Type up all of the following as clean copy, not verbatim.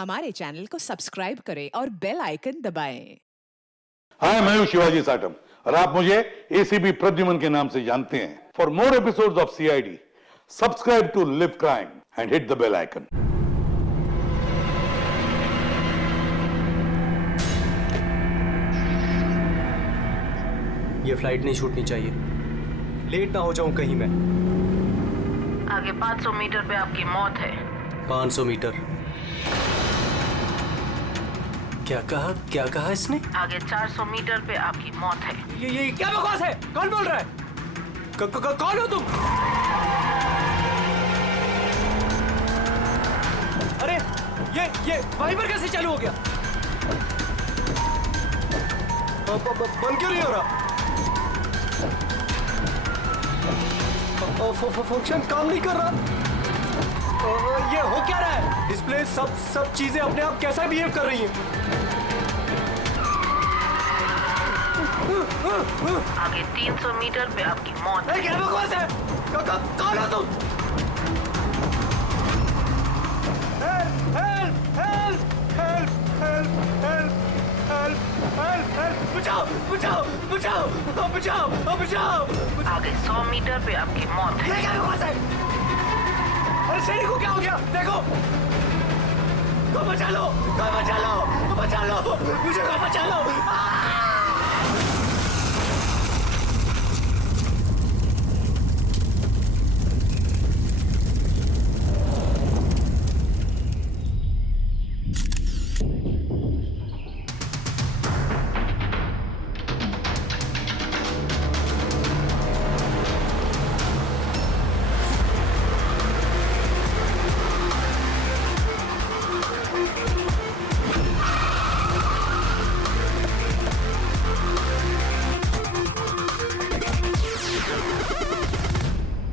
हमारे चैनल को सब्सक्राइब करें और बेल आइकन दबाएं। हाय, मैं हूं शिवाजी साटम और आप मुझे एसीपी प्रद्युमन के नाम से जानते हैं। For more episodes of CID, subscribe to Live Crime and hit the bell icon. ये फ्लाइट नहीं छूटनी चाहिए। लेट ना हो जाऊं कहीं मैं। आगे 500 मीटर पे आपकी मौत है। 500 मीटर? क्या कहा इसने? आगे 400 मीटर पे आपकी मौत है। ये क्या बकवास है? कौन बोल रहा है? कौन हो तुम? अरे ये वाइपर कैसे चालू हो गया? बंद क्यों नहीं हो रहा? फंक्शन काम नहीं कर रहा। ये हो क्या रहा है? डिस्प्ले सब चीजें अपने आप कैसा बिहेव कर रही हैं? आगे 300 मीटर पे आपकी मौत है। क्या बकवास है? कौन हो तुम? बचाओ! आगे 100 मीटर पे आपकी मौत है। क्या बकवास है? अरे सैनिक को क्या हो गया? देखो, कोई बचा लो! मुझे कोई बचा लो!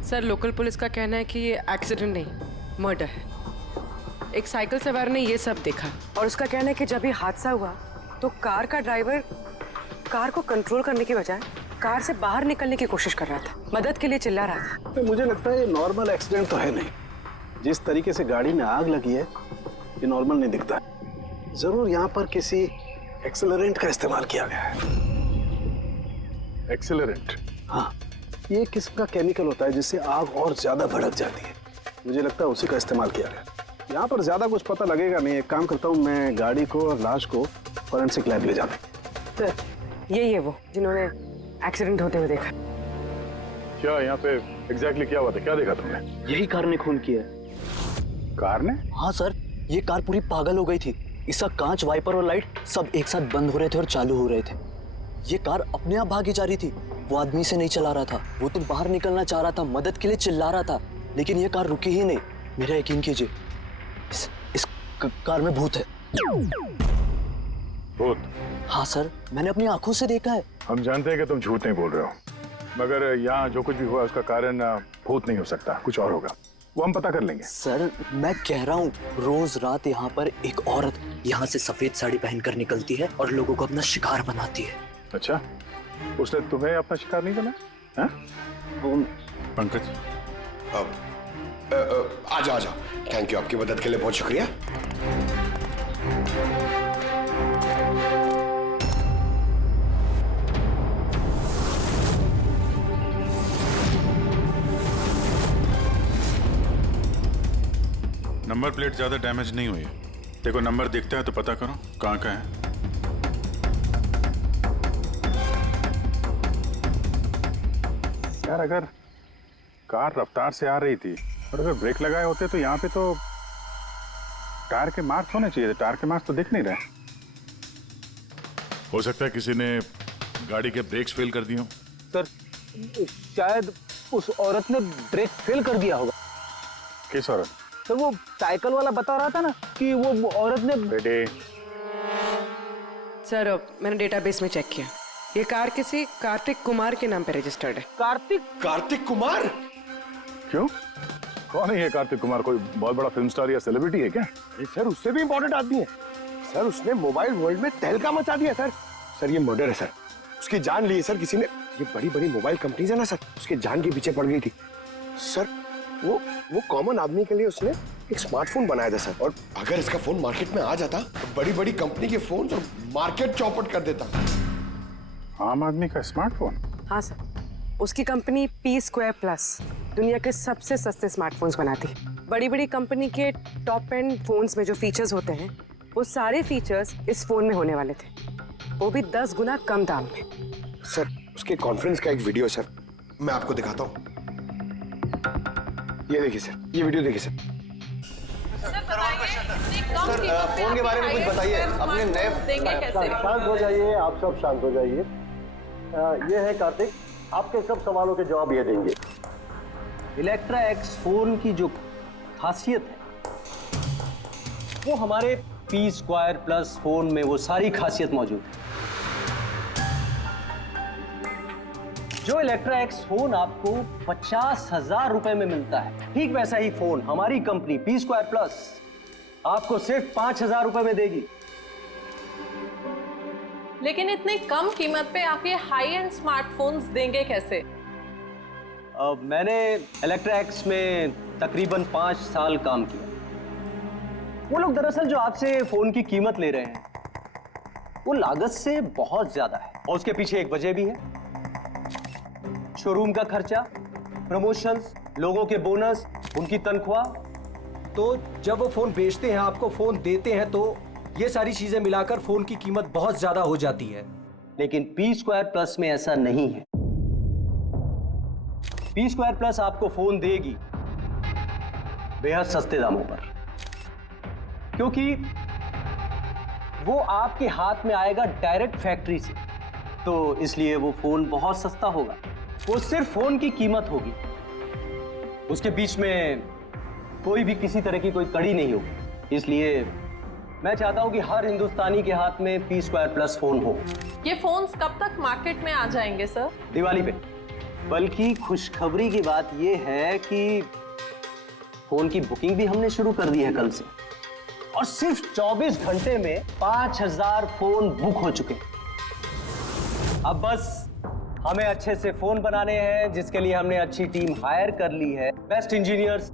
सर, लोकल पुलिस का कहना है कि ये एक्सीडेंट नहीं, मर्डर है। एक साइकिल सवार ने ये सब देखा और उसका कहना है कि जब ये हादसा हुआ तो कार का ड्राइवर कार को कंट्रोल करने के बजाय कार से बाहर निकलने की कोशिश कर रहा था, मदद के लिए चिल्ला रहा था। तो मुझे लगता है ये नॉर्मल एक्सीडेंट तो है नहीं। जिस तरीके से गाड़ी में आग लगी है ये नॉर्मल नहीं दिखता है। जरूर यहाँ पर किसी एक्सेलरेंट का इस्तेमाल किया गया है। एक्सेलरेंट? हाँ, ये एक किस्म का केमिकल होता है जिससे आग और ज्यादा भड़क जाती है। मुझे लगता है उसी का इस्तेमाल किया गया। यहाँ पर ज्यादा कुछ पता लगेगा नहीं। एक काम करता हूँ, मैं गाड़ी को और लाश को फॉरेंसिक लैब ले जाता हूँ। सर, यही है वो जिन्होंने एक्सीडेंट होते हुए देखा। क्या यहाँ पे एग्जैक्टली क्या हुआ था? क्या देखा तुमने? यही कार ने खून किया है। कार ने? हाँ सर, ये कार पूरी पागल हो गई थी। इसका कांच, वाइपर और लाइट सब एक साथ बंद हो रहे थे और चालू हो रहे थे। ये कार अपने आप भागी जा रही थी। वो आदमी से नहीं चला रहा था, वो तो बाहर निकलना चाह रहा था, मदद के लिए चिल्ला रहा था, लेकिन ये कार रुकी ही नहीं। मेरा यकीन कीजिए, इस कार में भूत है। भूत? हाँ सर, मैंने अपनी आंखों से देखा है। हम जानते हैं कि तुम झूठ नहीं बोल रहे हो, मगर यहाँ जो कुछ भी हुआ उसका कारण भूत नहीं हो सकता, कुछ और होगा। वो हम पता कर लेंगे। सर, मैं कह रहा हूँ, रोज रात यहाँ पर एक औरत यहाँ से सफेद साड़ी पहनकर निकलती है और लोगों को अपना शिकार बनाती है। अच्छा, उसने तुम्हें अपना शिकार नहीं बना? हाँ? पंकज, आजा। थैंक यू, आपकी मदद के लिए बहुत शुक्रिया। नंबर प्लेट ज्यादा डैमेज नहीं हुई। देखो, नंबर दिखता है तो पता करो कहाँ का है। यार, अगर कार रफ्तार से आ रही थी और अगर ब्रेक लगाए होते तो यहाँ पे तो टायर के मार्क्स होने चाहिए थे। टायर के मार्क्स तो दिख नहीं रहे। हो सकता है किसी ने गाड़ी के ब्रेक्स फेल कर दिए हो। सर, शायद उस औरत ने ब्रेक फेल कर दिया होगा। किस औरत? सर, वो साइकिल वाला बता रहा था ना कि वो औरत ने। बेटे, सर, मैंने डेटाबेस में चेक किया, ये कार किसी कार्तिक कुमार के नाम पे रजिस्टर्ड है। कार्तिक कुमार? क्यों? कौन है ये कार्तिक कुमार? कोई बहुत बड़ा फिल्म स्टार या सेलिब्रिटी है क्या? अरे सर, उससे भी इम्पोर्टेंट आदमी है सर। उसने मोबाइल वर्ल्ड में तहलका मचा दिया सर। ये मर्डर है सर। उसकी जान ली है सर किसी ने। ये बड़ी बड़ी मोबाइल कंपनीज है ना सर, उसके जान के पीछे पड़ गई थी सर। वो कॉमन आदमी के लिए उसने एक स्मार्टफोन बनाया था सर, और अगर इसका फोन मार्केट में आ जाता तो बड़ी बड़ी कंपनी के फोन और मार्केट चौपट कर देता। आम आदमी का स्मार्टफोन? हाँ सर, उसकी कंपनी P2+ दुनिया के सबसे सस्ते स्मार्टफोन्स बनाती है। बड़ी बड़ी कंपनी के टॉप एंड फोन्स में जो फीचर्स होते हैं वो सारे फीचर्स इस फोन में होने वाले थे, वो भी 10 गुना कम दाम में। सर उसके कॉन्फ्रेंस का एक वीडियो सर, मैं आपको दिखाता हूँ। ये देखिए सर, ये वीडियो देखिए सर। सर फोन के बारे में कुछ बताइए, अपने नए। शांत हो जाइए, आप सब शांत हो जाइए। ये है कार्तिक, आपके सब सवालों के जवाब ये देंगे। इलेक्ट्रा एक्स फोन की जो खासियत है वो हमारे P2+ फोन में वो सारी खासियत मौजूद है। जो इलेक्ट्रा एक्स फोन आपको 50,000 रुपए में मिलता है, ठीक वैसा ही फोन हमारी कंपनी P2+ आपको सिर्फ 5,000 रुपए में देगी। लेकिन इतनी कम कीमत पे आप ये हाई एंड स्मार्टफोन्स देंगे कैसे? मैंने इलेक्ट्रा एक्स में तकरीबन 5 साल काम किया। वो लोग दरअसल जो आपसे फोन की कीमत ले रहे हैं वो लागत से बहुत ज्यादा है, और उसके पीछे एक वजह भी है। शोरूम का खर्चा, प्रमोशंस, लोगों के बोनस, उनकी तनख्वाह। तो जब वो फोन बेचते हैं, आपको फोन देते हैं, तो ये सारी चीजें मिलाकर फोन की कीमत बहुत ज्यादा हो जाती है। लेकिन P2+ में ऐसा नहीं है। P2+ आपको फोन देगी बेहद सस्ते दामों पर, क्योंकि वो आपके हाथ में आएगा डायरेक्ट फैक्ट्री से, तो इसलिए वो फोन बहुत सस्ता होगा। वो सिर्फ फोन की कीमत होगी, उसके बीच में कोई भी किसी तरह की कोई कड़ी नहीं होगी। इसलिए मैं चाहता हूं कि हर हिंदुस्तानी के हाथ में P2+ फोन हो। ये फोन्स कब तक मार्केट में आ जाएंगे सर? दिवाली पे। बल्कि खुशखबरी की बात यह है कि फोन की बुकिंग भी हमने शुरू कर दी है कल से, और सिर्फ 24 घंटे में 5,000 फोन बुक हो चुके हैं। अब बस हमें अच्छे से फोन बनाने हैं, जिसके लिए हमने अच्छी टीम हायर कर ली है। बेस्ट इंजीनियर्स,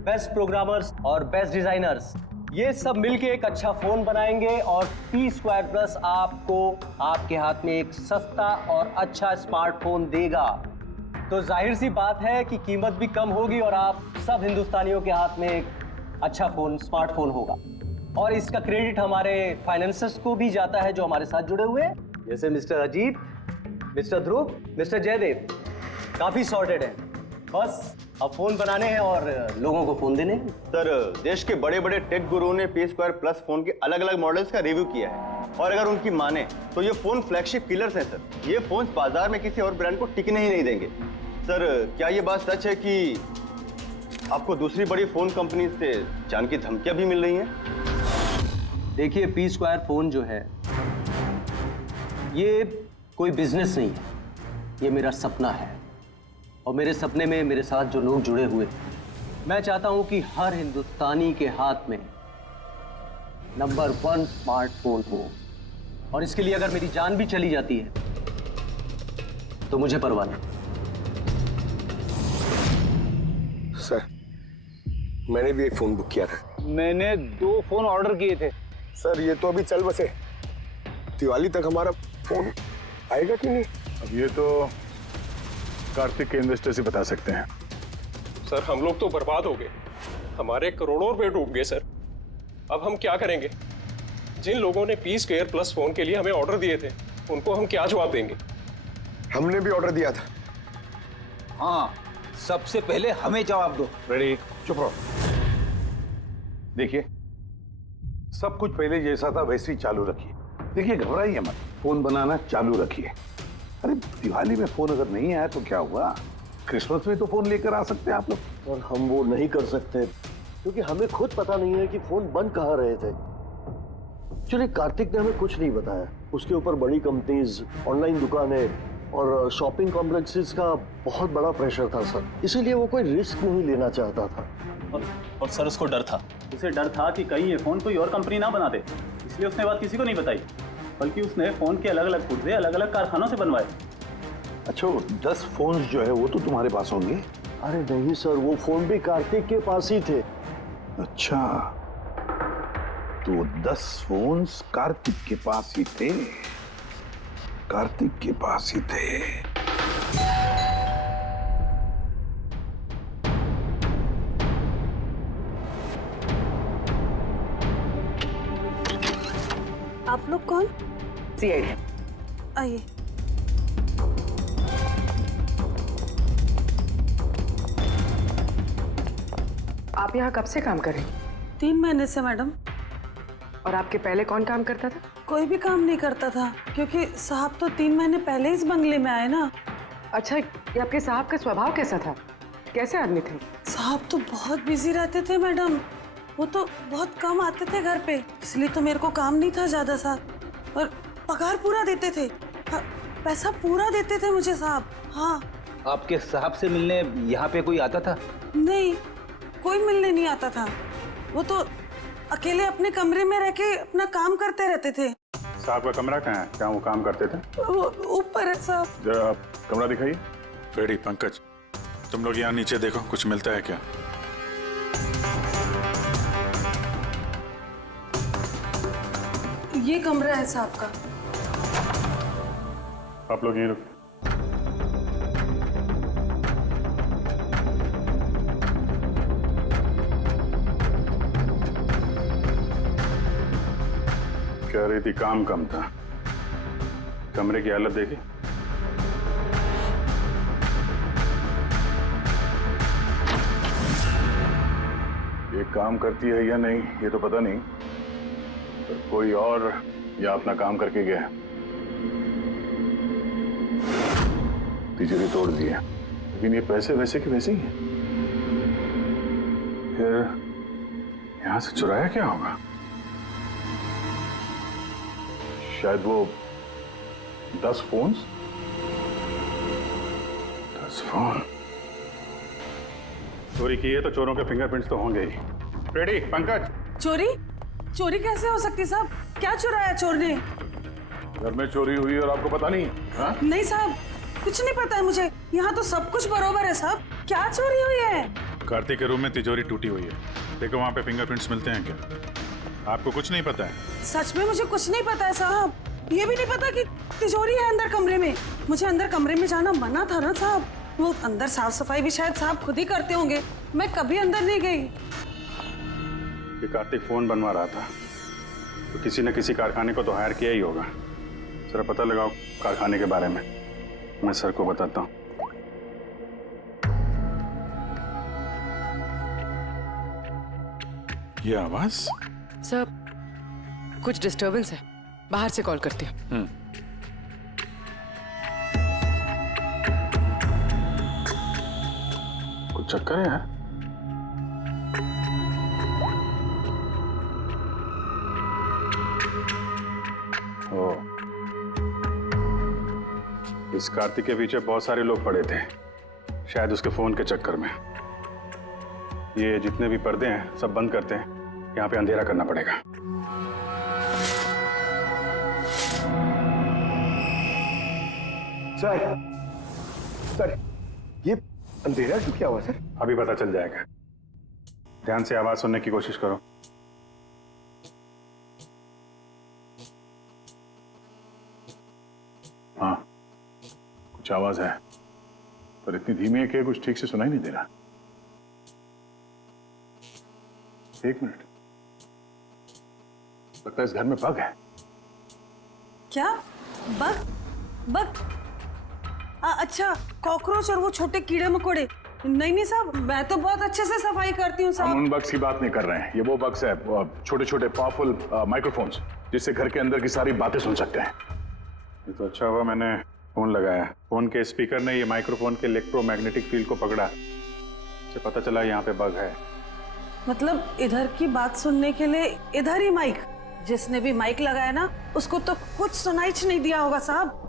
बेस्ट प्रोग्रामर्स और बेस्ट डिजाइनर्स, ये सब मिलके एक अच्छा फोन बनाएंगे, और P2+ आपको आपके हाथ में एक सस्ता और अच्छा स्मार्टफोन देगा। तो जाहिर सी बात है कि कीमत भी कम होगी, और आप सब हिंदुस्तानियों के हाथ में एक अच्छा फोन, स्मार्टफोन होगा। और इसका क्रेडिट हमारे फाइनेंसर्स को भी जाता है जो हमारे साथ जुड़े हुए हैं, जैसे मिस्टर अजीत, मिस्टर ध्रुव, मिस्टर जयदेव। काफी सॉर्टेड है, बस अब फोन बनाने हैं और लोगों को फोन देने हैं। सर देश के बड़े बड़े टेक गुरुओं ने P2+ फोन के अलग अलग मॉडल्स का रिव्यू किया है, और अगर उनकी माने तो ये फोन फ्लैगशिप किलर्स हैं सर। ये फोन बाजार में किसी और ब्रांड को टिकने ही नहीं देंगे। सर क्या ये बात सच है कि आपको दूसरी बड़ी फोन कंपनी से जान की धमकियां भी मिल रही हैं? देखिए, P2 फोन जो है ये कोई बिजनेस नहीं है, ये मेरा सपना है, और मेरे सपने में मेरे साथ जो लोग जुड़े हुए हैं, मैं चाहता हूं कि हर हिंदुस्तानी के हाथ में नंबर 1 स्मार्टफोन हो, और इसके लिए अगर मेरी जान भी चली जाती है तो मुझे परवाह नहीं। सर मैंने भी एक फोन बुक किया था। मैंने 2 फोन ऑर्डर किए थे। सर ये तो अभी चल बसे, दिवाली तक हमारा फोन आएगा कि नहीं? अब ये तो कार्तिक के इन्वेस्टर से बता सकते हैं। सर हम लोग तो बर्बाद हो गए, हमारे करोड़ों रुपए डूब गए सर। अब हम क्या करेंगे? जिन लोगों ने P2+ फोन के लिए हमें ऑर्डर दिए थे, उनको हम क्या जवाब देंगे? हमने भी ऑर्डर दिया था। हाँ, सबसे पहले हमें जवाब दो। रेडी, चुप रहो। देखिए, सब कुछ पहले जैसा था वैसे ही चालू रखिए। देखिए, घबराइए मत, फोन बनाना चालू रखिए। अरे दिवाली में फोन अगर नहीं आया तो क्या हुआ? क्रिसमस में तो फोन लेकर आ सकते हैं आप लोग। और हम वो नहीं कर सकते क्योंकि हमें खुद पता नहीं है कि फोन बन कहाँ रहे थे। एक्चुअली कार्तिक ने हमें कुछ नहीं बताया। उसके ऊपर बड़ी कंपनीज, ऑनलाइन दुकानें और शॉपिंग कॉम्प्लेक्सेस का बहुत बड़ा प्रेशर था सर, इसीलिए वो कोई रिस्क नहीं लेना चाहता था। और सर उसको डर था, उसे डर था कि कहीं ये फोन कोई और कंपनी ना बना दे, इसलिए उसने बात किसी को नहीं बताई, बल्कि उसने फोन के अलग अलग पुर्जे अलग अलग कारखानों से बनवाए। अच्छा, 10 फोन जो है वो तो तुम्हारे पास होंगे? अरे नहीं सर, वो फोन भी कार्तिक के पास ही थे। अच्छा, तो 10 फोन्स कार्तिक के पास ही थे। कार्तिक के पास ही थे। आप लोग कौन? सीआईडी। आइए। आप यहाँ कब से काम कर रही? 3 महीने से मैडम। और आपके पहले कौन काम करता था? कोई भी काम नहीं करता था, क्योंकि साहब तो 3 महीने पहले इस बंगले में आए ना। अच्छा, ये आपके साहब का स्वभाव कैसा था? कैसे आदमी थे? साहब तो बहुत बिजी रहते थे मैडम। वो तो बहुत कम आते थे घर पे, इसलिए तो मेरे को काम नहीं था ज्यादा सा। और पगार पूरा देते थे, पैसा पूरा देते थे मुझे साहब। हाँ। आपके साहब से मिलने यहाँ पे कोई आता था? नहीं, कोई मिलने नहीं आता था। वो तो अकेले अपने कमरे में रह के अपना काम करते रहते थे। साहब का कमरा कहाँ है? क्या वो काम करते थे? वो ऊपर है साहब। जरा आप कमरा दिखाइए। फ्रेडी, पंकज, तुम लोग यहाँ नीचे देखो, कुछ मिलता है क्या? ये कमरा है साहब का। आप लोग यहीं रुको। कह रही थी काम कम था। कमरे की हालत देखी? ये काम करती है या नहीं ये तो पता नहीं, पर कोई और या अपना काम करके गया है। तिजोरी तोड़ दी है, लेकिन ये पैसे वैसे के वैसे ही हैं। फिर यहां से चुराया क्या होगा? शायद वो 10 फोन। 10 फोन चोरी की है तो चोरों के फिंगरप्रिंट्स तो होंगे ही। फ्रेडी, पंकज। चोरी? चोरी कैसे हो सकती साहब? क्या चुराया चोर ने? घर में चोरी हुई और आपको पता नहीं? हा? नहीं साहब, कुछ नहीं पता है मुझे। यहाँ तो सब कुछ बरोबर है साहब। क्या चोरी हुई है? कार्तिक के रूम में तिजोरी टूटी हुई है। देखो वहाँ पे फिंगरप्रिंट्स मिलते हैं क्या? आपको कुछ नहीं पता है? सच में मुझे कुछ नहीं पता है साहब। ये भी नहीं पता कि तिजोरी है अंदर कमरे में। मुझे अंदर कमरे में जाना मना था ना साहब। वो अंदर साफ सफाई भी शायद साहब खुद ही करते होंगे। मैं कभी अंदर नहीं गई। ये कार्तिक फोन बनवा रहा था, तो किसी न किसी कारखाने को तो हायर किया ही होगा। जरा पता लगाओ कारखाने के बारे में, मैं सर को बताता हूँ। ये आवाज? सर, कुछ डिस्टरबेंस है, बाहर से कॉल करती हूँ। कुछ चक्कर है यार? ओ, इस कार्तिक के पीछे बहुत सारे लोग पड़े थे, शायद उसके फोन के चक्कर में। ये जितने भी पर्दे हैं सब बंद करते हैं, यहाँ पे अंधेरा करना पड़ेगा। सर, ये अंधेरा क्यों क्या हुआ सर? अभी पता चल जाएगा। ध्यान से आवाज सुनने की कोशिश करो। हाँ, कुछ आवाज है, पर इतनी धीमी है कि कुछ ठीक से सुनाई नहीं दे रहा। एक मिनट, लगता है इस घर में बग है। क्या? बग? बग? अच्छा, कॉकरोच और वो छोटे कीड़े मकोड़े। नहीं साहब, मैं तो बहुत अच्छे से सफाई करती हूँ साहब। हम उन बग्स की बात नहीं कर रहे हैं। ये वो बग्स है, छोटे छोटे पावरफुल माइक्रोफोन्स, जिससे घर के अंदर की सारी बातें सुन सकते हैं। ये तो अच्छा हुआ मैंने फोन लगाया। फोन के स्पीकर ने ये माइक्रोफोन के इलेक्ट्रोमैग्नेटिक फील्ड को पकड़ा, इससे पता चला यहाँ पे बग है। मतलब इधर की बात सुनने के लिए इधर ही माइक? जिसने भी माइक लगाया ना, उसको तो कुछ सुनाई नहीं दिया होगा साहब।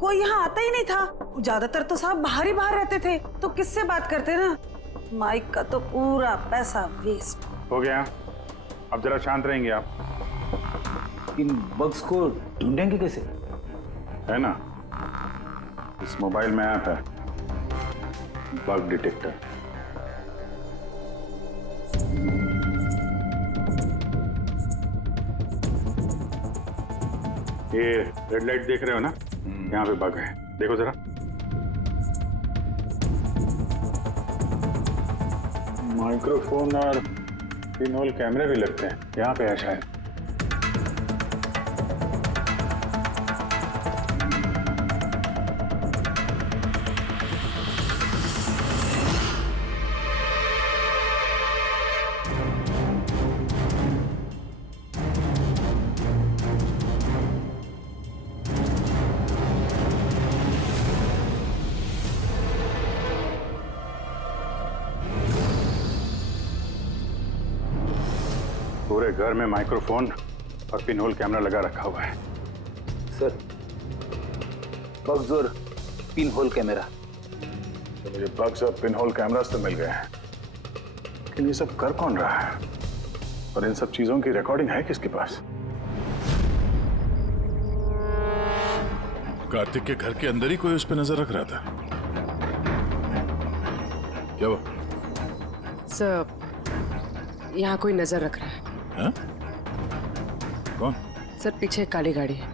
कोई यहाँ आता ही नहीं था। ज्यादातर तो साहब बाहर ही बाहर रहते थे, तो किससे बात करते ना। माइक का तो पूरा पैसा वेस्ट हो गया। अब जरा शांत रहेंगे आप। इन बग्स को ढूंढेंगे कैसे? है ना, इस मोबाइल में ऐप है, बग डिटेक्टर। ये रेड लाइट देख रहे हो ना, यहाँ पे बग है, देखो जरा। माइक्रोफोन और पिनहोल कैमरे भी लगते हैं, यहाँ पे है शायद। पूरे घर में माइक्रोफोन और पिनहोल कैमरा लगा रखा हुआ है। सर, बग्स और पिनहोल कैमरा। तो मुझे बग्स और पिनहोल कैमरास तो मिल गए हैं, लेकिन ये सब कर कौन रहा है? और इन सब चीजों की रिकॉर्डिंग है किसके पास? कार्तिक के घर के अंदर ही कोई उस पर नजर रख रहा था। क्या वो? सर, यहाँ कोई नजर रख रहा है। हाँ? कौन? सर, पीछे एक काली गाड़ी है,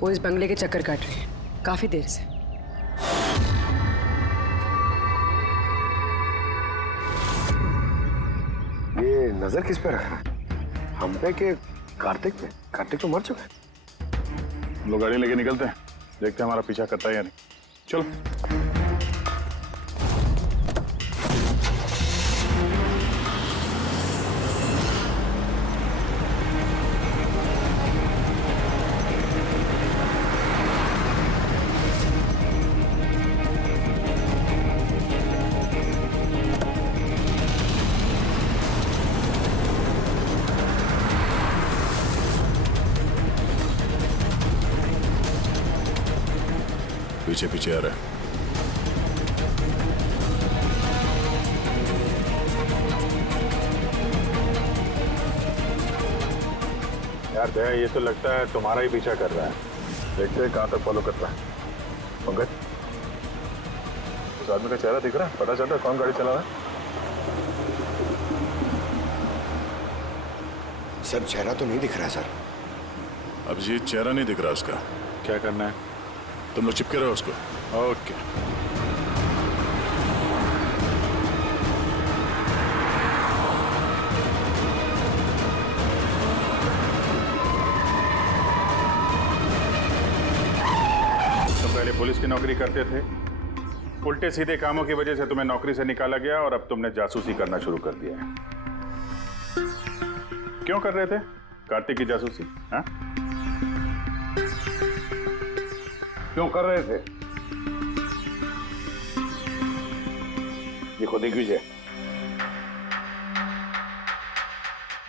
वो इस बंगले के चक्कर काट रही है काफी देर से। ये नजर किस पे रख रहा है? हम पे कि कार्तिक पे? कार्तिक तो मर चुका है। हम लोग गाड़ी लेके निकलते हैं, देखते हैं हमारा पीछा करता है या नहीं। चलो। पीछे पीछे आ रहा है। यार दया, ये तो लगता है तुम्हारा ही पीछा कर रहा है। देखते हैं कहां तक फॉलो करता है। पंकज, उस आदमी का चेहरा दिख रहा है? पता चल रहा है कौन गाड़ी चला रहा है? सर, चेहरा तो नहीं दिख रहा है सर। अभिजीत, चेहरा नहीं दिख रहा उसका। क्या करना है? तुम लोग चिपके रहो उसको। ओके। तुम पहले पुलिस की नौकरी करते थे, उल्टे सीधे कामों की वजह से तुम्हें नौकरी से निकाला गया और अब तुमने जासूसी करना शुरू कर दिया है। क्यों कर रहे थे कार्तिक की जासूसी? हाँ? क्यों कर रहे थे? देखो दिग्विजय,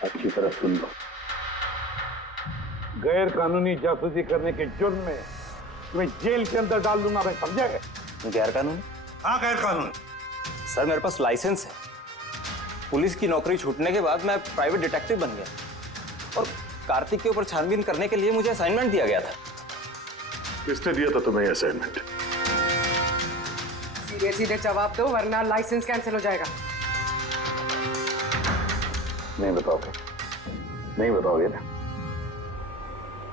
अच्छी तरह सुन लो। गैर कानूनी जासूसी करने के जुर्म में तुम्हें जेल के अंदर डाल दूंगा मैं, समझा गए? गैर कानूनी? हाँ, गैर कानूनी। सर, मेरे पास लाइसेंस है। पुलिस की नौकरी छूटने के बाद मैं प्राइवेट डिटेक्टिव बन गया और कार्तिक के ऊपर छानबीन करने के लिए मुझे असाइनमेंट दिया गया था। किसने दिया था तुम्हें असाइनमेंट? सीधे सीधे जवाब दो वरना लाइसेंस कैंसिल हो जाएगा। नहीं बताओगे? नहीं बताओगे ना?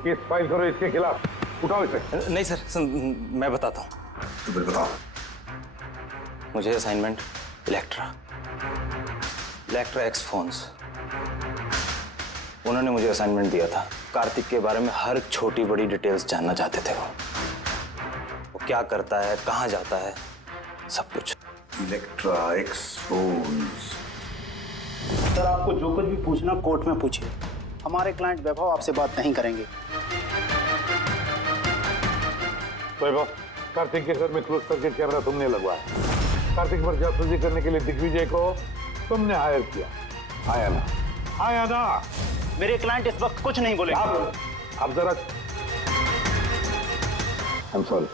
केस फाइल करो इसके खिलाफ, उठाओ इसे। नहीं सर, मैं बताता हूँ। तुम्हें बताओ। मुझे असाइनमेंट इलेक्ट्रा एक्स फोन्स, उन्होंने मुझे असाइनमेंट दिया था। कार्तिक के बारे में हर छोटी बड़ी डिटेल्स जानना चाहते थे। वो क्या करता है, कहाँ जाता है, सब कुछ। Electra x phones. सर, आपको जो कुछ भी पूछना कोर्ट में पूछिए। हमारे क्लाइंट वैभव आपसे बात नहीं करेंगे। वैभव, कार्तिक के घर में क्लोज सर्किट कैमरा तुमने लगवाया। कार्तिक पर जासूसी करने के लिए दिग्विजय को तुमने हायर किया, आया ना? आया ना? मेरे क्लाइंट इस वक्त कुछ नहीं बोले। आप जरा, I'm sorry।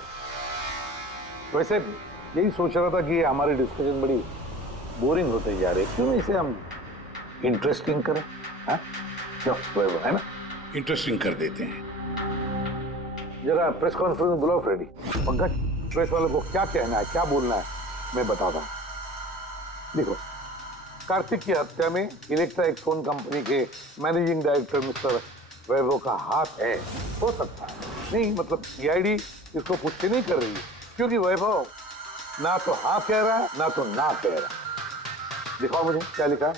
वैसे यही सोच रहा था कि हमारी डिस्कशन बड़ी बोरिंग होते जा रही है, क्यों इसे हम इंटरेस्टिंग करें? हाँ, क्यों वैभव, है ना? इंटरेस्टिंग कर देते हैं। जरा प्रेस कॉन्फ्रेंस बुलाओ फ्रेडी। पंकज, प्रेस वालों को क्या कहना है, क्या बोलना है, मैं बताता हूँ। देखो, कार्तिक की हत्या में इलेक्ट्रा एक्स फोन कंपनी के मैनेजिंग डायरेक्टर मिस्टर वैभव का हाथ है, हो सकता है। नहीं मतलब सीआईडी इसको पुष्टि नहीं कर रही है, क्योंकि वैभव ना तो हाँ कह रहा है ना तो ना कह रहा। दिखाओ मुझे क्या लिखा है।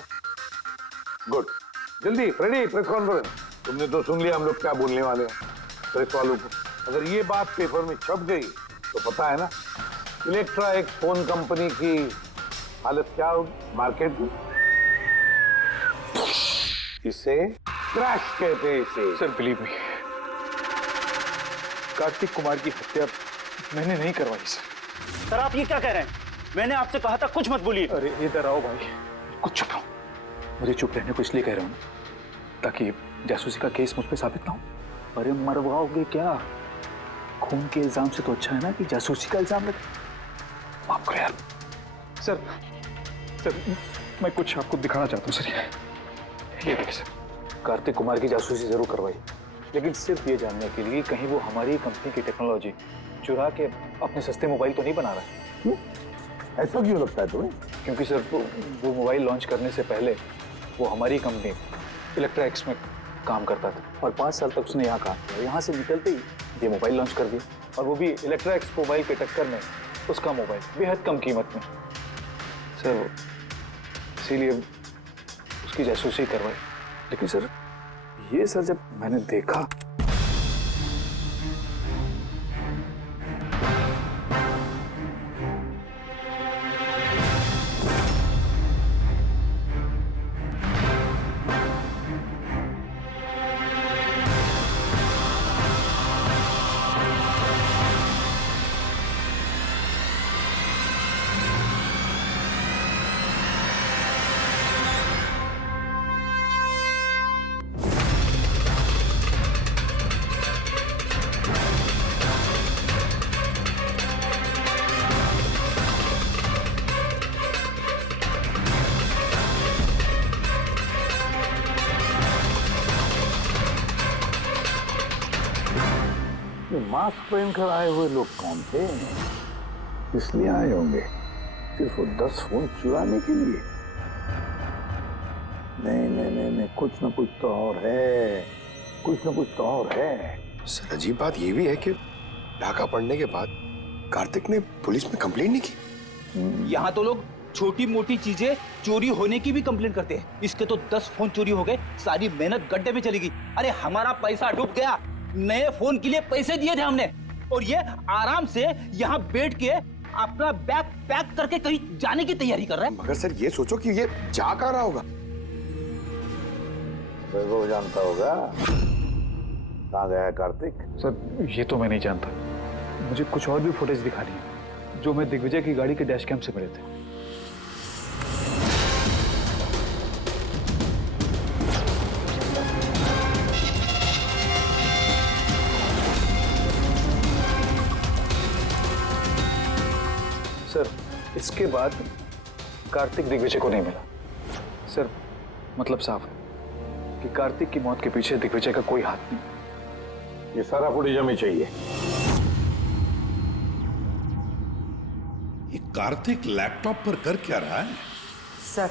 गुड, जल्दी फ्रेडी प्रेस कॉन्फ्रेंस। तुमने तो सुन लिया हम लोग क्या बोलने वाले हैं प्रेस वालों को। अगर ये बात पेपर में छप गई तो पता है ना इलेक्ट्रा एक फोन कंपनी की हालत क्या होगी मार्केट में। इसे क्रैश कहते हैं इसे। Sir believe me, Kartik Kumar की हत्या मैंने नहीं करवाई सर। सर आप ये क्या कह रहे हैं? मैंने आपसे कहा था कुछ मत बोलिए। अरे इधर आओ भाई, कुछ चुप रहो। मुझे चुप रहने को इसलिए कह रहा हूँ ना ताकि जासूसी का केस मुझ पे साबित ना हो। अरे मरवाओगे क्या? खून के इल्जाम से तो अच्छा है ना कि जासूसी का इल्जाम लगे। माफ करो यार। सर मैं कुछ आपको दिखाना चाहता हूँ सर। ये देखिए सर, कार्तिक कुमार की जासूसी जरूर करवाई, लेकिन सिर्फ ये जानने के लिए कहीं वो हमारी कंपनी की टेक्नोलॉजी चुरा के अपने सस्ते मोबाइल तो नहीं बना रहा है। ऐसा क्यों लगता है तुम्हें? क्योंकि सर वो मोबाइल लॉन्च करने से पहले वो हमारी कंपनी इलेक्ट्रा एक्स में काम करता था और 5 साल तक उसने यहाँ काम किया। यहाँ से निकलते ही ये मोबाइल लॉन्च कर दिया, और वो भी इलेक्ट्रा एक्स मोबाइल के टक्कर में उसका मोबाइल बेहद कम कीमत में। सर इसीलिए उसकी जासूसी करवाई। लेकिन सर ये सर जब मैंने देखा मास्क पहनकर आए हुए लोग कौन थे? इसलिए आए होंगे सिर्फ वो 10 फोन चुराने के लिए। नहीं, कुछ ना कुछ तो और है, कुछ ना कुछ तो और है। सर अजीब बात ये भी है कि डाका पड़ने के बाद कार्तिक ने पुलिस में कंप्लेंट नहीं की। यहाँ तो लोग छोटी मोटी चीजें चोरी होने की भी कंप्लेंट करते हैं। इसके तो 10 फोन चोरी हो गए, सारी मेहनत गड्ढे में चली गई। अरे हमारा पैसा डूब गया, नए फोन के लिए पैसे दिए थे हमने, और ये आराम से यहाँ बैठ के अपना बैग पैक करके कहीं जाने की तैयारी कर रहा है। मगर सर ये सोचो कि ये जा कहाँ रहा होगा। वो जानता होगा कहाँ गया है कार्तिक। सर ये तो मैं नहीं जानता, मुझे कुछ और भी फुटेज दिखानी है जो मैं दिग्विजय की गाड़ी के डैश कैम से मिले थे। सर इसके बाद कार्तिक दिग्विजय को नहीं मिला। सर मतलब साफ है कि कार्तिक की मौत के पीछे दिग्विजय का कोई हाथ नहीं। ये सारा फुटेज हमें चाहिए। ये कार्तिक लैपटॉप पर कर क्या रहा है? सर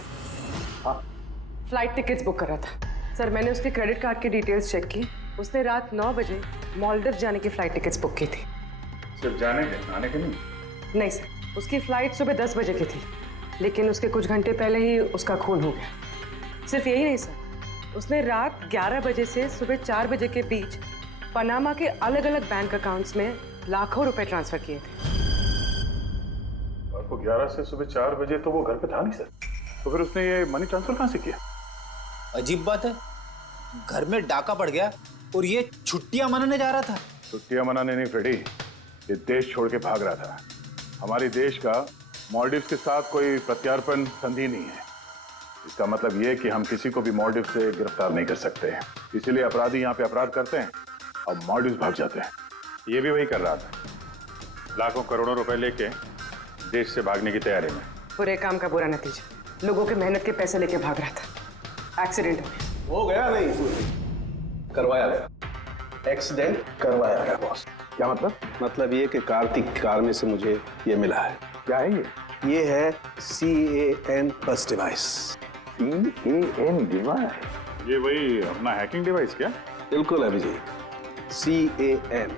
फ्लाइट टिकट्स बुक कर रहा था। सर मैंने उसके क्रेडिट कार्ड की डिटेल्स चेक की, उसने रात 9 बजे मालदीव जाने की फ्लाइट टिकट्स बुक की थी। सिर्फ जाने के, आने के नहीं? नहीं सर, उसकी फ्लाइट सुबह 10 बजे की थी, लेकिन उसके कुछ घंटे पहले ही उसका खून हो गया। सिर्फ यही नहीं सर, उसने रात 11 बजे से सुबह 4 बजे के बीच पनामा के अलग अलग बैंक अकाउंट्स में लाखों रुपए ट्रांसफर किए थे। रात को 11 से सुबह 4 बजे तो वो घर पे था नहीं सर, तो फिर उसने ये मनी ट्रांसफर कहाँ से किया? अजीब बात है, घर में डाका पड़ गया और ये छुट्टियां मनाने जा रहा था। छुट्टियां मनाने नहीं फ्रेडी, ये देश छोड़ के भाग रहा था। हमारे देश का मालदीव्स के साथ कोई प्रत्यार्पण संधि नहीं है। इसका मतलब ये कि हम किसी को भी मालदीव से गिरफ्तार नहीं कर सकते हैं, इसीलिए अपराधी यहाँ पे अपराध करते हैं और मालदीव भाग जाते हैं। ये भी वही कर रहा था, लाखों करोड़ों रुपए लेके देश से भागने की तैयारी में। बुरे काम का बुरा नतीजा, लोगों के मेहनत के पैसे लेके भाग रहा था, एक्सीडेंट हो गया। नहीं करवाया गया, एक्सीडेंट करवाया गया बॉस। क्या मतलब? मतलब ये कि कार्तिक कार में से मुझे ये मिला है। क्या है ये है CAN बस डिवाइस। CAN device? ये वही अपना हैकिंग डिवाइस क्या? बिल्कुल Abhijeet, CAN,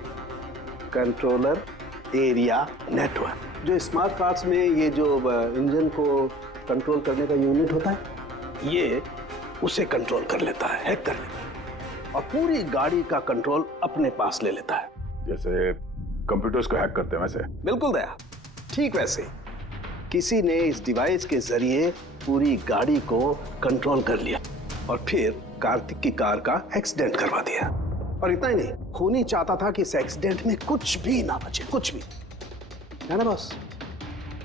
controller area network. जो स्मार्ट कार्ड्स में ये जो इंजन को कंट्रोल करने का यूनिट होता है, ये उसे कंट्रोल कर लेता है, हैक कर लेता है और पूरी गाड़ी का कंट्रोल अपने पास ले लेता है। जैसे कंप्यूटर्स को हैक करते हैं वैसे? बिल्कुल दया, ठीक वैसे किसी ने इस डिवाइस के जरिए पूरी गाड़ी को कंट्रोल कर लिया और फिर कार्तिक की कार का एक्सीडेंट करवा दिया। और इतना ही नहीं, खूनी चाहता था कि इस एक्सीडेंट में कुछ भी ना बचे, कुछ भी, है ना बॉस?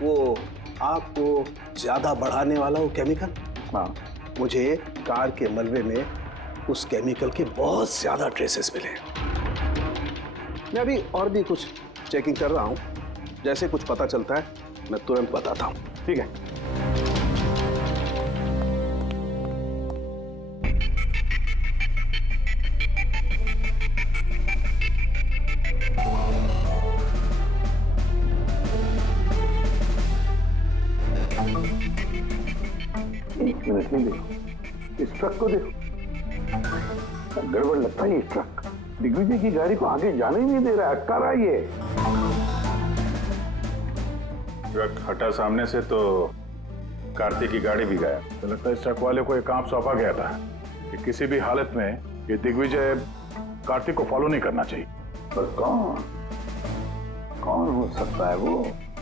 वो आग को ज्यादा बढ़ाने वाला वो केमिकल, हाँ, मुझे कार के मलबे में उस केमिकल के बहुत ज्यादा ट्रेसेस मिले। मैं अभी और भी कुछ चेकिंग कर रहा हूं, जैसे कुछ पता चलता है मैं तुरंत बताता हूं, ठीक है? एक मिनट नहीं, देखो इस ट्रक को देखो, गड़बड़ लगता है। ये ट्रक दिग्विजय की गाड़ी को आगे जाने ही नहीं दे रहा है, अटका रहा है ये। ट्रक हटा सामने से तो कार्तिक की गाड़ी भी गया। तो लगता है इस ट्रक वाले को एक काम सौंपा गया था कि किसी भी हालत में ये दिग्विजय कार्तिक को फॉलो नहीं करना चाहिए। पर कौन कौन हो सकता है वो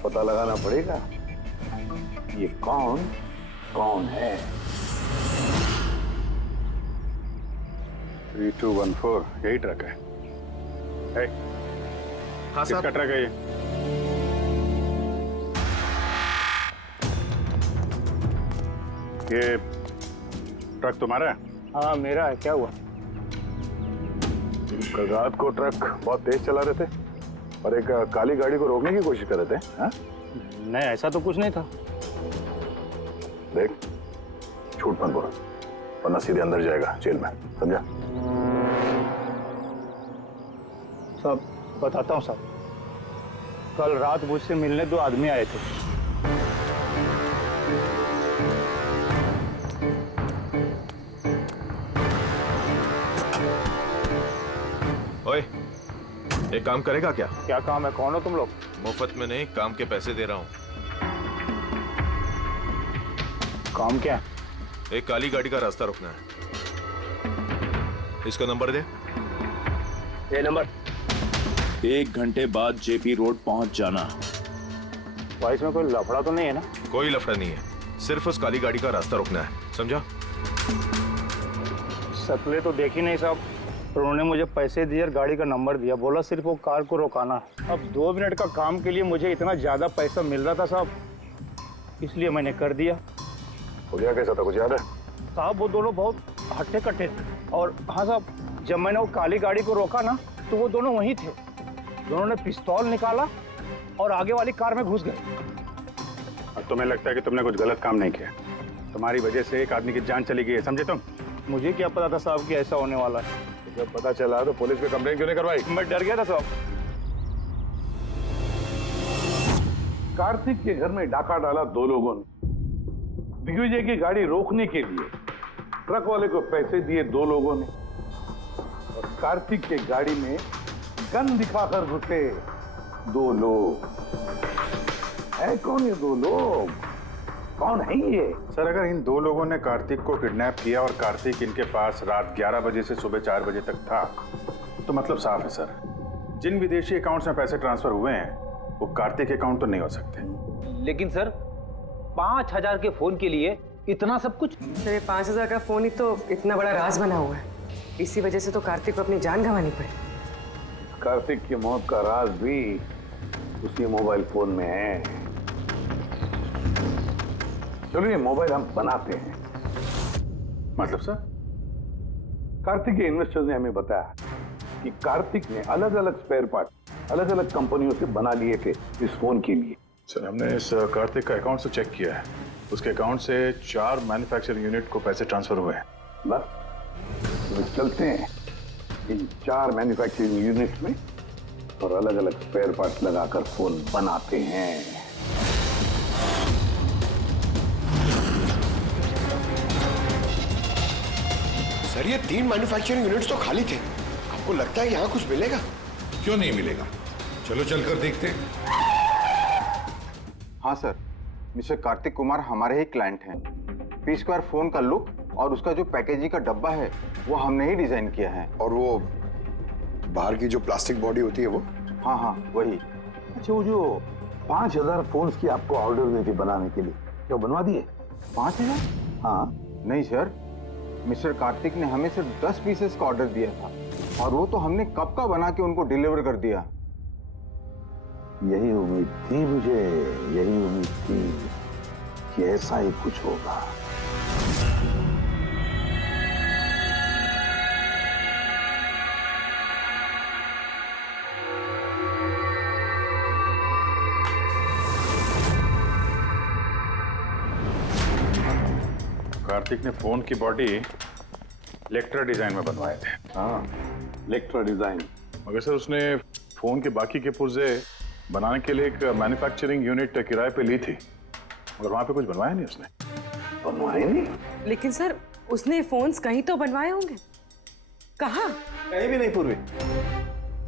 पता लगाना पड़ेगा। ये कौन कौन है? 3214 यही ट्रक है। हाँ किसका ट्रक है ये? ये ट्रक तुम्हारा है? हाँ मेरा है। क्या हुआ? कल रात को ट्रक बहुत तेज चला रहे थे और एक काली गाड़ी को रोकने की कोशिश कर रहे थे। हाँ? नहीं ऐसा तो कुछ नहीं था। देख, झूठ मत बोल वरना सीधे अंदर जाएगा जेल में, समझा? साहब बताता हूँ साहब, कल रात मुझसे मिलने 2 आदमी आए थे। ओए, एक काम करेगा क्या? क्या काम है? कौन हो तुम लोग? मुफ्त में नहीं, काम के पैसे दे रहा हूँ। काम क्या? एक काली गाड़ी का रास्ता रोकना है। इसका नंबर दे। ये नंबर। 1 घंटे बाद जेपी रोड पहुंच जाना। भाई इसमें कोई लफड़ा तो नहीं है ना? कोई लफड़ा नहीं है, सिर्फ उस काली गाड़ी का रास्ता रोकना है, समझा? शक्लें तो देखी नहीं साहब, पर उन्होंने मुझे पैसे दिए और गाड़ी का नंबर दिया, बोला सिर्फ वो कार को रोकाना है। अब 2 मिनट का काम के लिए मुझे इतना ज्यादा पैसा मिल रहा था साहब, इसलिए मैंने कर दिया। हो गया कैसा था, कुछ याद है? साहब वो दोनों बहुत हट्टे कट्टे थे और हाँ साहब, जब मैंने वो काली गाड़ी को रोका ना तो वो दोनों वहीं थे। दोनों ने पिस्तौल निकाला और आगे वाली कार में घुस गए। और तुम्हें लगता है कि तुमने कुछ गलत काम नहीं किया? तुम्हारी वजह से एक आदमी की जान चली गई है, समझे तुम? मुझे क्या पता था साहब कि ऐसा होने वाला है। जब पता चला तो पुलिस पे कंप्लेंट क्यों नहीं करवाई? मैं डर गया था साहब। कार्तिक के घर में डाका डाला 2 लोगों ने। दिग्विजय की गाड़ी रोकने के लिए ट्रक वाले को पैसे दिए 2 लोगों ने और कार्तिक के गाड़ी में गन दिखाकर घुसे 2 लोग। है कौन ये 2 लोग? कौन है ये? सर, अगर इन 2 लोगों ने कार्तिक को किडनैप किया और कार्तिक इनके पास रात 11 बजे से सुबह 4 बजे तक था, तो मतलब साफ है सर, जिन विदेशी अकाउंट्स में पैसे ट्रांसफर हुए हैं वो कार्तिक अकाउंट तो नहीं हो सकते। लेकिन सर 5000 के फोन के लिए इतना सब कुछ? सर 5000 का फोन ही तो इतना बड़ा राज बना हुआ है, इसी वजह से तो कार्तिक को अपनी जान गंवानी पड़ी। कार्तिक की मौत का राज भी उसी मोबाइल फोन में है। चलो ये मोबाइल हम बनाते हैं। मतलब सर? कार्तिक के इन्वेस्टर्स ने हमें बताया कि कार्तिक ने अलग अलग स्पेयर पार्ट अलग अलग कंपनियों से बना लिए थे इस फोन के लिए। सर, हमने इस कार्तिक का अकाउंट से चेक किया है, उसके अकाउंट से 4 मैन्युफैक्चरिंग यूनिट को पैसे ट्रांसफर हुए हैं। बस तो चलते हैं इन 4 मैन्युफैक्चरिंग यूनिट में और अलग अलग स्पेयर पार्ट लगाकर फोन बनाते हैं। सर ये 3 मैन्युफैक्चरिंग यूनिट्स तो खाली थे, अब आपको लगता है यहाँ कुछ मिलेगा? क्यों नहीं मिलेगा? चलो चलकर देखते हैं। हाँ सर, मिस्टर कार्तिक कुमार हमारे ही क्लाइंट हैं। पी स्क्वायर फोन का लुक और उसका जो पैकेजिंग का डब्बा है वो हमने ही डिजाइन किया है। और वो बाहर की जो प्लास्टिक बॉडी होती है वो? हाँ हाँ वही। अच्छा, वो जो 5000 फोन्स की आपको ऑर्डर दी थी बनाने के लिए, क्या बनवा दिए? 5000? हाँ। नहीं सर, मिस्टर कार्तिक ने हमें सिर्फ 10 पीसेस का ऑर्डर दिया था और वो तो हमने कब का बना के उनको डिलीवर कर दिया। यही उम्मीद थी मुझे, यही उम्मीद थी कि ऐसा ही कुछ होगा। कार्तिक ने फोन की बॉडी इलेक्ट्रा डिजाइन में बनवाए थे। हाँ, इलेक्ट्रा डिजाइन। मगर सर उसने फोन के बाकी के पुर्जे बनाने के लिए एक मैन्युफैक्चरिंग यूनिट किराए पे ली थी, मगर वहां पे कुछ बनवाया नहीं उसने। बनवाए नहीं? लेकिन सर उसने फोन्स कहीं तो बनवाए होंगे। कहाँ? कहीं भी नहीं पूर्वी,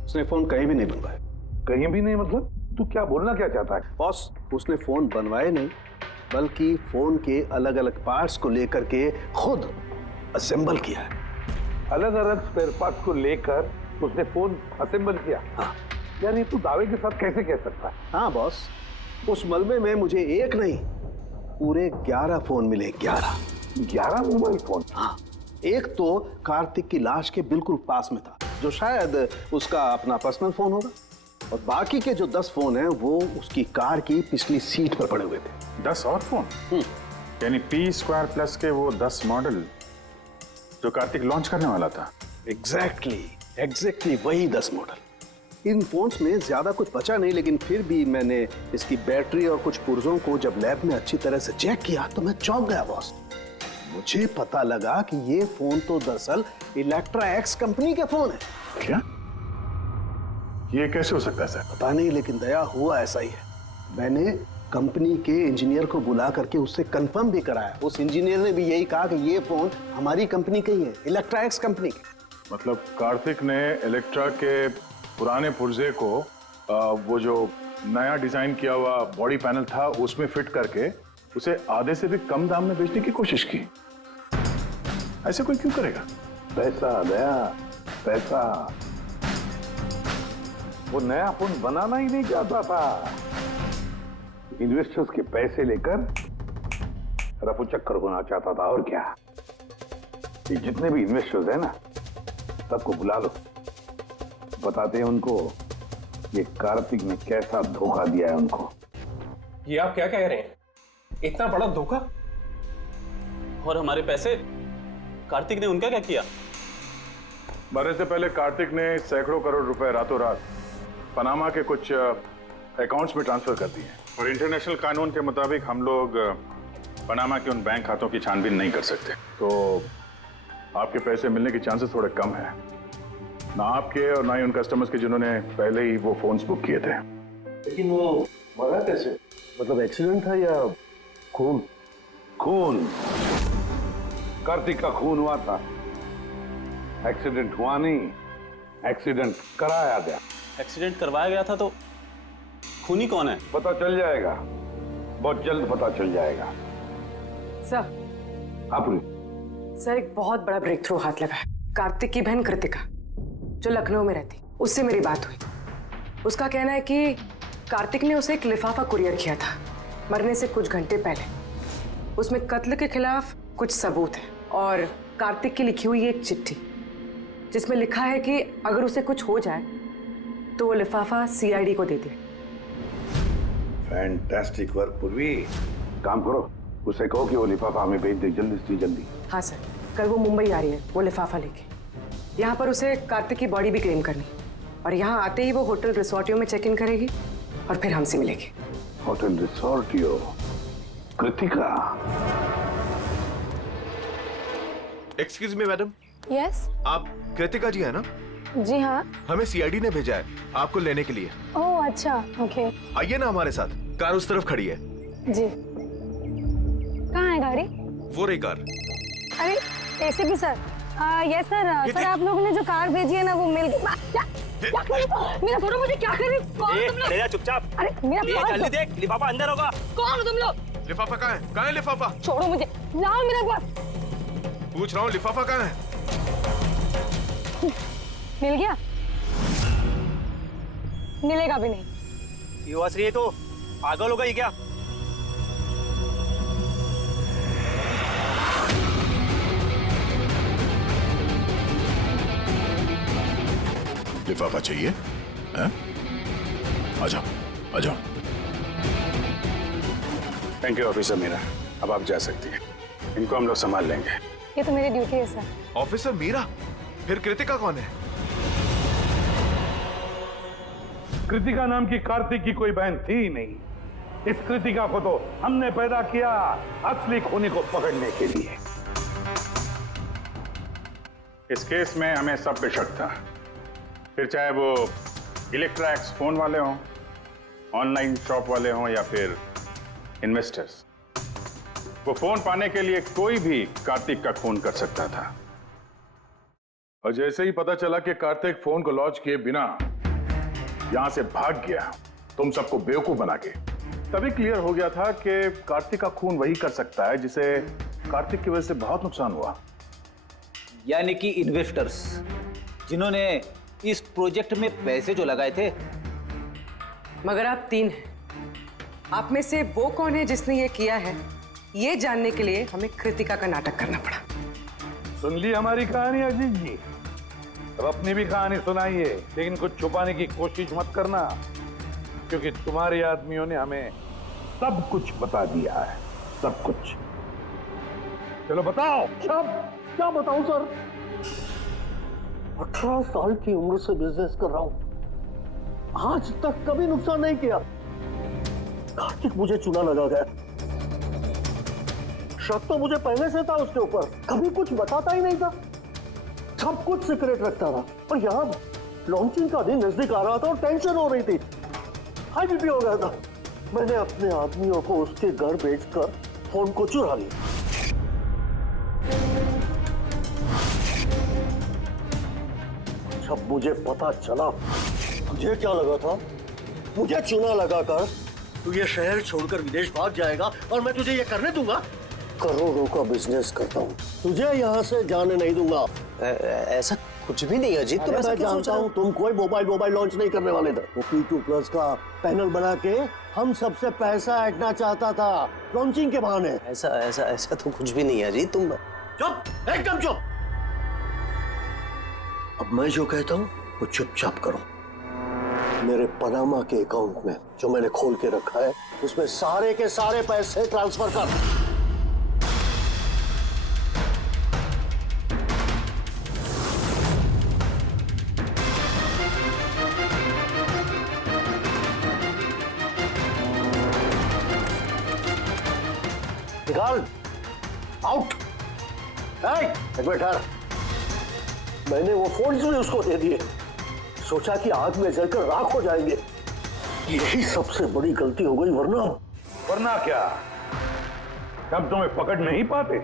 उसने फोन कहीं भी नहीं बनवाए। कहीं भी नहीं मतलब? तू क्या बोलना क्या चाहता है? बॉस, उसने फोन बनवाए नहीं, बल्कि फोन के अलग अलग पार्ट्स को लेकर के खुद असेंबल किया है। अलग अलग स्पेयर पार्ट्स को लेकर उसने फोन असेंबल किया? हाँ। यार ये तू दावे के साथ कैसे कह सकता है? हाँ बॉस, उस मलबे में मुझे एक नहीं पूरे 11 फोन मिले। 11 मोबाइल फोन? हाँ। एक तो कार्तिक की लाश के बिल्कुल पास में था, जो शायद उसका अपना पर्सनल फोन होगा, और बाकी के जो 10 फोन हैं वो उसकी कार की पिछली सीट पर पड़े हुए थे। 10 और फोन? यानी पी स्क्वायर प्लस के वो 10 मॉडल जो कार्तिक लॉन्च करने वाला था। एग्जैक्टली वही 10 मॉडल। इन फोन्स में ज्यादा कुछ बचा नहीं, लेकिन फिर भी मैंने इसकी बैटरी और कुछ पुर्जों को जब लैब में अच्छी तरह से चेक किया तो मैं चौंक गया बॉस। मुझे पता लगा कि ये फोन तो दरअसल इलेक्ट्रा एक्स कंपनी के फोन है। क्या? ये कैसे हो सकता है सर? पता नहीं, लेकिन दया हुआ ऐसा ही है। मैंने कंपनी के इंजीनियर को बुला करके उससे कंफर्म भी कराया। उस इंजीनियर ने भी यही कहा कि ये फोन हमारी कंपनी का ही है, इलेक्ट्रा एक्स कंपनी के। मतलब कार्तिक ने इलेक्ट्रा के पुराने पुर्जे को वो जो नया डिजाइन किया हुआ बॉडी पैनल था उसमें फिट करके उसे आधे से भी कम दाम में बेचने की कोशिश की। ऐसे कोई क्यों करेगा? पैसा दया, पैसा। वो नया फोन बनाना ही नहीं चाहता था, इन्वेस्टर्स के पैसे लेकर रफू चक्कर होना चाहता था। और क्या, ये जितने भी इन्वेस्टर्स हैं ना, सबको बुला लो, बताते हैं उनको ये कार्तिक ने कैसा धोखा दिया है उनको। ये आप क्या कह रहे हैं? इतना बड़ा धोखा? और हमारे पैसे? कार्तिक ने उनका क्या किया? मरने से पहले कार्तिक ने सैकड़ों करोड़ रुपए रातों रात पनामा के कुछ अकाउंट्स में ट्रांसफर कर दिए, और इंटरनेशनल कानून के मुताबिक हम लोग पनामा के उन बैंक खातों की छानबीन नहीं कर सकते। तो आपके पैसे मिलने के चांसेस थोड़े कम है, ना आपके और ना ही उन कस्टमर्स के जिन्होंने पहले ही वो फोन्स बुक किए थे। लेकिन वो मरा कैसे? मतलब एक्सीडेंट था या खून? खून। कार्तिक का खून हुआ था, एक्सीडेंट हुआ नहीं, एक्सीडेंट कराया गया। एक्सीडेंट करवाया गया था तो खूनी कौन है? पता चल जाएगा, बहुत जल्द पता चल जाएगा। सर। आप सर, एक बहुत बड़ा ब्रेक थ्रू हाथ लगा है। कार्तिक की बहन कृतिका, जो लखनऊ में रहती, उससे मेरी बात हुई। उसका कहना है कि कार्तिक ने उसे एक लिफाफा कुरियर किया था मरने से कुछ घंटे पहले। उसमें कत्ल के खिलाफ कुछ सबूत है और कार्तिक की लिखी हुई एक चिट्ठी, जिसमें लिखा है कि अगर उसे कुछ हो जाए तो वो लिफाफा सीआईडी को दे दे। फैंटास्टिक वर्क पूर्वी। काम करो, उसे कहो कि वो लिफाफा हमें भेज दे जल्दी से जल्दी। हाँ सर, कल वो मुंबई आ रही है वो लिफाफा लेके। यहाँ पर उसे कार्तिक की बॉडी भी क्लेम करनी, और यहाँ आते ही वो होटल रिसोर्टियो में चेक इन करेगी और फिर हमसे मिलेगी। होटल रिसोर्टियो? Kritika? Excuse me madam. Yes. आप कृतिका जी है ना? जी हाँ। हमें सीआईडी ने भेजा है आपको लेने के लिए। ओह अच्छा, ओके। आइए ना हमारे साथ, कार उस तरफ खड़ी है। जी। कहाँ है गाड़ी? वो रही कार। अरे ACP sir, yes sir sir आप लोगों ने जो कार भेजी है ना वो मिल गई। क्या मेरा फोटो मुझे क्या करे? कौन हो तुम लोग? ले जा चुपचाप। अरे मेरा जल्दी देख, लिफाफा अंदर होगा। कौन हो तुम लोग? लिफाफा कहाँ है? कहाँ है लिफाफा? छोड़ो मुझे, लाओ मेरा पास। पूछ रहा हूँ लिफाफा कहाँ है? मिल गया? मिलेगा भी नहीं। युवाश्री है तो पागल हो गई क्या? लिफाफा चाहिए? हैं? आ जाओ, आ जाओ। थैंक यू ऑफिसर मीरा, अब आप जा सकती हैं। इनको हम लोग संभाल लेंगे। ये तो मेरी ड्यूटी है सर। ऑफिसर मीरा? फिर कृतिका कौन है? कृतिका नाम की कार्तिक की कोई बहन थी ही नहीं। इस कृतिका को तो हमने पैदा किया असली खूनी को पकड़ने के लिए। इस केस में हमें सब पे शक था, फिर चाहे वो इलेक्ट्रैक्स फोन वाले हों, ऑनलाइन शॉप वाले हों या फिर इन्वेस्टर्स। वो फोन पाने के लिए कोई भी कार्तिक का खून कर सकता था। और जैसे ही पता चला कि कार्तिक फोन को लॉन्च किए बिना यहां से भाग गया, तुम सबको बेवकूफ बना के, तभी क्लियर हो गया था कि कार्तिक का खून वही कर सकता है जिसे कार्तिक की वजह से बहुत नुकसान हुआ। यानी कि इन्वेस्टर्स जिन्होंने इस प्रोजेक्ट में पैसे जो लगाए थे। मगर आप 3 हैं। आप में से वो कौन है जिसने ये किया है, ये जानने के लिए हमें कृतिका का नाटक करना पड़ा। सुन ली हमारी कहानी अजीत जी? अब अपनी भी कहानी सुनाइए, लेकिन कुछ छुपाने की कोशिश मत करना, क्योंकि तुम्हारे आदमियों ने हमें सब कुछ बता दिया है, सब कुछ। चलो बताओ। क्या बताऊं सर? 18 साल की उम्र से बिजनेस कर रहा हूं, आज तक कभी नुकसान नहीं किया। कार्तिक मुझे चुना लगा गया। शक तो मुझे पहले से था उसके ऊपर, कभी कुछ बताता ही नहीं था, सब कुछ सीक्रेट रखता था। और यहाँ लॉन्चिंग का दिन नजदीक आ रहा था और टेंशन हो रही थी, हाई बीपी हो गया था। मैंने अपने आदमियों को उसके घर भेजकर फोन को चुरा लिया। जब मुझे पता चला, मुझे क्या लगा था, मुझे चुना लगाकर तू ये शहर छोड़कर विदेश भाग जाएगा और मैं तुझे ये करने दूंगा। करोड़ों का बिजनेस करता हूँ, तुझे यहाँ से जाने नहीं दूंगा। ऐसा कुछ भी नहीं अजीत। तो मैं जानता हूँ तुम कोई मोबाइल लॉन्च नहीं करने वाले थे। वो P2+ का पैनल बना के हम सबसे पैसा ऐंठना चाहता था लॉन्चिंग के बहाने। ऐसा तो कुछ भी नहीं है अजीत। तुम चुप, एकदम चुप। अब मैं जो कहता हूँ वो चुपचाप करो। मेरे पनामा के अकाउंट में जो मैंने खोल के रखा है, उसमें सारे के सारे पैसे ट्रांसफर कर। निकाल, आउट। एक मिनट ठहर। मैंने वो फोन भी उसको दे दिए, सोचा कि आग में जलकर राख हो जाएंगे। यही सबसे बड़ी गलती हो गई, वरना क्या, तब तुम्हें पकड़ नहीं पाते।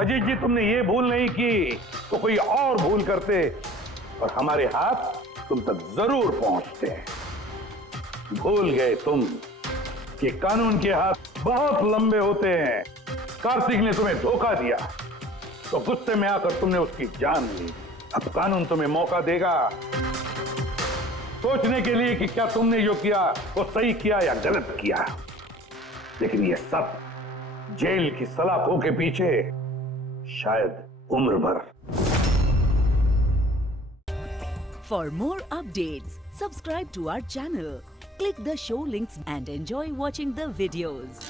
अजीत जी, तुमने ये भूल नहीं की तो कोई और भूल करते और हमारे हाथ तुम तक जरूर पहुंचते। भूल गए तुम कि कानून के हाथ बहुत लंबे होते हैं। कार्तिक ने तुम्हें धोखा दिया तो गुस्से में आकर तुमने उसकी जान ली। अब कानून तुम्हें मौका देगा सोचने के लिए कि क्या तुमने जो किया वो सही किया या गलत किया। लेकिन ये सब जेल की सलाखों के पीछे शायद उम्र भर। For more updates, subscribe to our channel, click the show links and enjoy watching the videos.